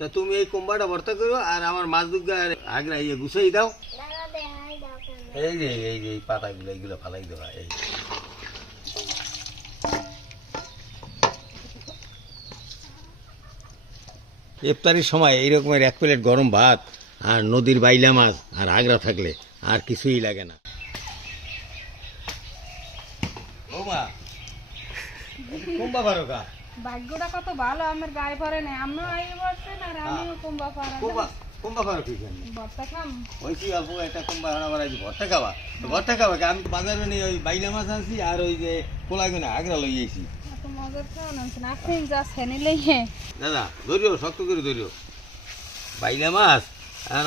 তা তুমি এই কুম্বাটা ভর্তা করো আর আমার মাছ দুগা আগ্রা ইয়ে গুছাই দাও। এই যে এই যে, এই পাতাগুলো, এইগুলো ফালাই দেওয়া এই। ইফতারির সময় এই রকমের এক প্লেট গরম ভাত আর নদীর বাইলা মাছ আর আগ্রা থাকলে আর কিছুই লাগে না। কুম্বা পারো কা ভাগ্যটা কত ভালো আমার গায়ে পরে নাই। আমিও আইয়ে আর আমিও কুম্বা কুম্বা কুম্বা পারো কি ভর্তা খাম? ওই কি অল্প একটা কুম্বা হানা বাড়াইছি ভর্তা খাওয়া তো ভর্তা খাওয়া আমি বাজারে নিয়ে ওই বাইলা মাছ আনছি আর ওই যে কোলাগুনা আগ্রা লই আইছি। হ্যাঁ দাদা ধরিও শক্ত করে ধরিও। বাইলা মাছ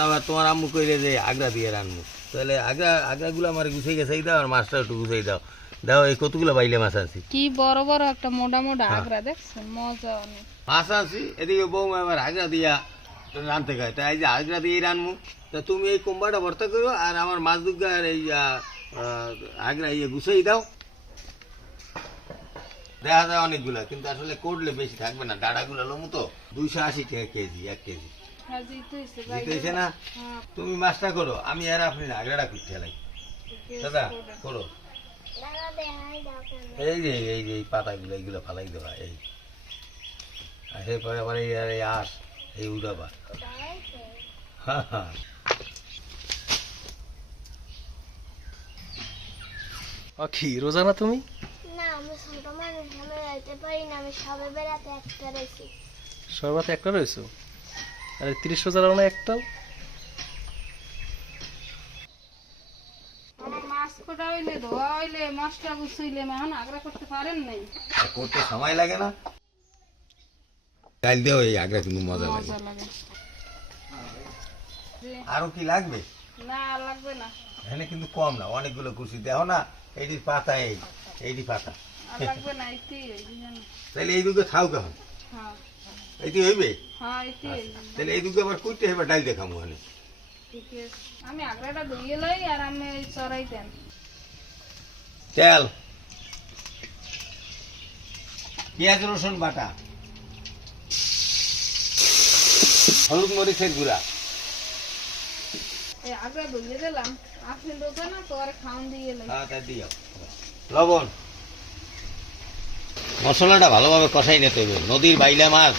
আবার তোমার আম্মু কইলে যে আগ্রা দিয়ে রানবো তাহলে আগ্রা আগ্রাগুলো আমার গুছাই গেছে দাও আর মাছটা একটু গুছাই দাও। দাও এই কতগুলো বাইলে মাছ আনছি কি বড় বড় একটা মোটা মোটা আগ্রা দেখছেন মজা অনেক। মাছ আনছি এদিকে বৌমা আমার আগ্রা দিয়া রানতে খায় তাই যে আগ্রা দিয়ে রানবো তা তুমি এই কুম্বাটা ভর্তা করো আর আমার মাছ দুগা আর এই আহ, ইয়ে গুছাই দাও। দেখা যায় অনেকগুলা কিন্তু আসলে করলে বেশি থাকবে না। ডাটাগুলো লমু তো দুইশো আশি টাকা কেজি এক কেজি। হ্যাঁ জিতে হইছে ভাই জিতে হয়েছে না? হ্যাঁ। তুমি মাছটা করো আমি আর আপনি আগ্রাটা করতে লাগি। দাদা করো। এই যে এই যে এই পাতাগুলো এইগুলো ফালাই দেওয়া এই। আর এরপরে আবার এই আর এই আস এই উড়াবা। হ্যাঁ হ্যাঁ কি রোজা না তুমি? না আমি ছোট মানুষ আমি যাইতে পারি না আমি সবে বেড়াতে একটা রয়েছি। সর্বাতে একটা রয়েছো? আরে তিরিশ রোজা না একটাও আমার হইলে ধোয়া হইলে মাছটা গুছাইলে এখন আগ্রা করতে পারেন নাই। করতে সময় লাগে না। ডাল দেও এই আগ্রা কিন্তু মজা লাগে। আরও কি লাগবে? না লাগবে না। এখানে কিন্তু কম না অনেকগুলো কুচি দেখো না এইটির পাতা এই এইটি পাতা। তাহলে এই দুটো খাও কেমন? হ্যাঁ। এইটি হইবে? হ্যাঁ তাহলে এই দুটো আবার কুইতে হবে ডাল দেখামো ওখানে। আমি আগ্রাটা ধুইয়ে লই আর আমি চড়াই দেন। তেল। পেঁয়াজ রসুন বাটা। হলুদ মরিচের গুঁড়া। হ্যাঁ লবণ। মশলাটা ভালোভাবে কষাই নিতে হবে। নদীর বাইলা মাছ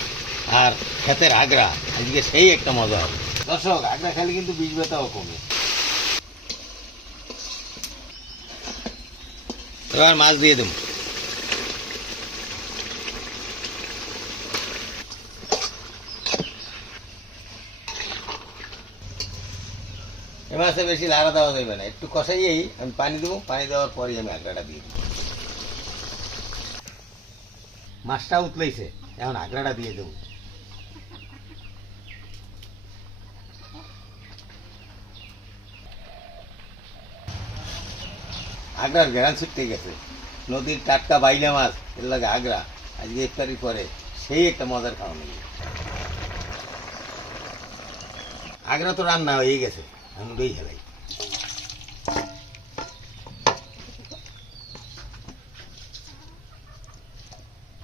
আর ক্ষেতের আগ্রা। আজকে সেই একটা মজা হবে। দর্শক আগ্রা খেলে কিন্তু বীজ ব্যথাও কমে। এবার মাছ দিয়ে দেবো। এ মাছে বেশি লাড়া দেওয়া যাবে না, একটু কষাইয়েই আমি পানি দেবো, পানি দেওয়ার পরেই আমি আগ্রাটা দিয়ে দেবো। মাছটা উতলাইছে, এখন আগ্রাটা দিয়ে দেবো। আগ্রার ঘেরান ছুটতে গেছে। নদীর টাটকা বাইলা মাছ, এর লাগে আগ্রা। আজকে ইফতারির পরে সেই একটা মজার খাওয়া নেই আগ্রা তো রান্না হয়ে গেছে, আমি ওই হেলাই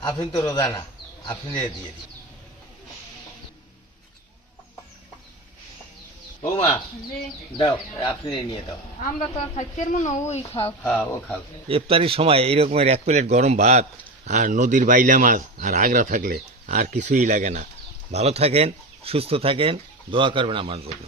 আপনি তো রোজা না আপনি দিয়ে দিই। বৌমা দাও আপনি নিয়ে দাও। আমরা তো আর খাইতে মনে ওই খাও হ্যাঁ ও খাও ইফতারির সময় এই রকমের এক প্লেট গরম ভাত আর নদীর বাইলা মাছ আর আগ্রা থাকলে আর কিছুই লাগে না। ভালো থাকেন সুস্থ থাকেন দোয়া করবেন আমার জন্য।